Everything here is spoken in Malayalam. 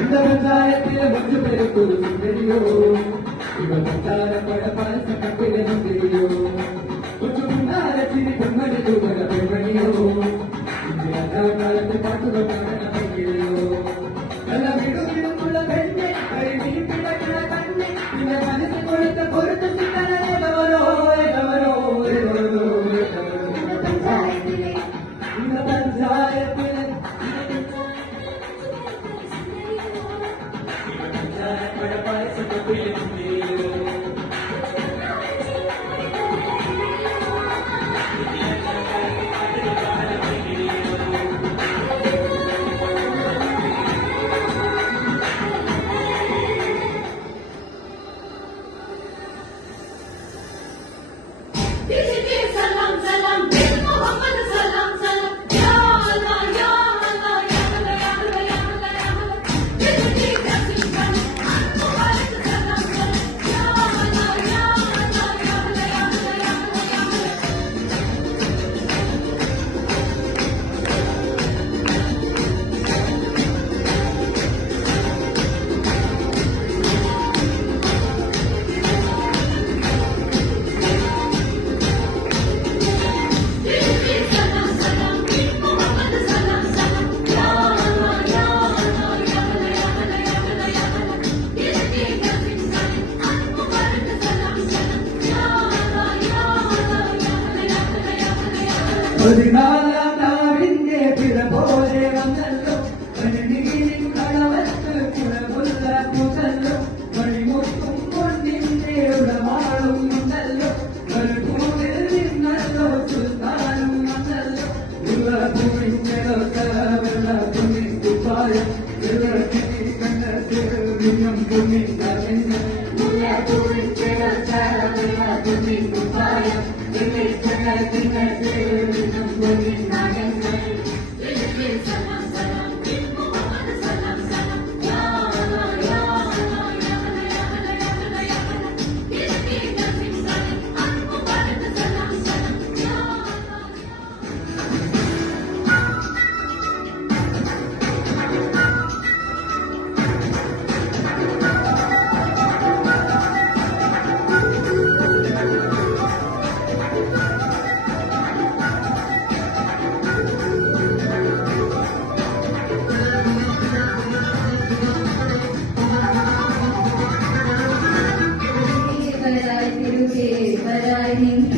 இந்த பஞ்சாயத்தில மஞ்சு பெருக்குது சுந்தரியோ இவ பஞ்சார பட பாச கப்பில சுந்தரியோ கொஞ்சம் முன்னால சிரி பொங்கல் தூவர பெண்மணியோ இந்த காலத்து பாட்டு பங்கிலையோ நல்ல விடும் விடுக்குள்ள பெண்ணை கழுவி பிடக்கிற கண்ணை இந்த மனசு கொடுத்த பொறுத்து சிந்தனை எவரோ எவரோ எவரோ இந்த பஞ்சாயத்தில പതിനാലാം നാവിന്റെ പിഴ പോലെ വന്നല്ലോ കണ്ണീരിൻ കളവത്ത് കുളമുള്ള കുതല്ലോ മണിമുത്തും പൊന്നിന്റെ ഉടമാളും ഉണ്ടല്ലോ മരുഭൂമിൽ നിന്നല്ലോ സുൽത്താനും വന്നല്ലോ വെള്ള പൊന്നിൻ കുപ്പായം കണ്ണത്തിൽ പൊന്നിൻ അറിഞ്ഞ പൊന്നിൻ കുപ്പായം Bye.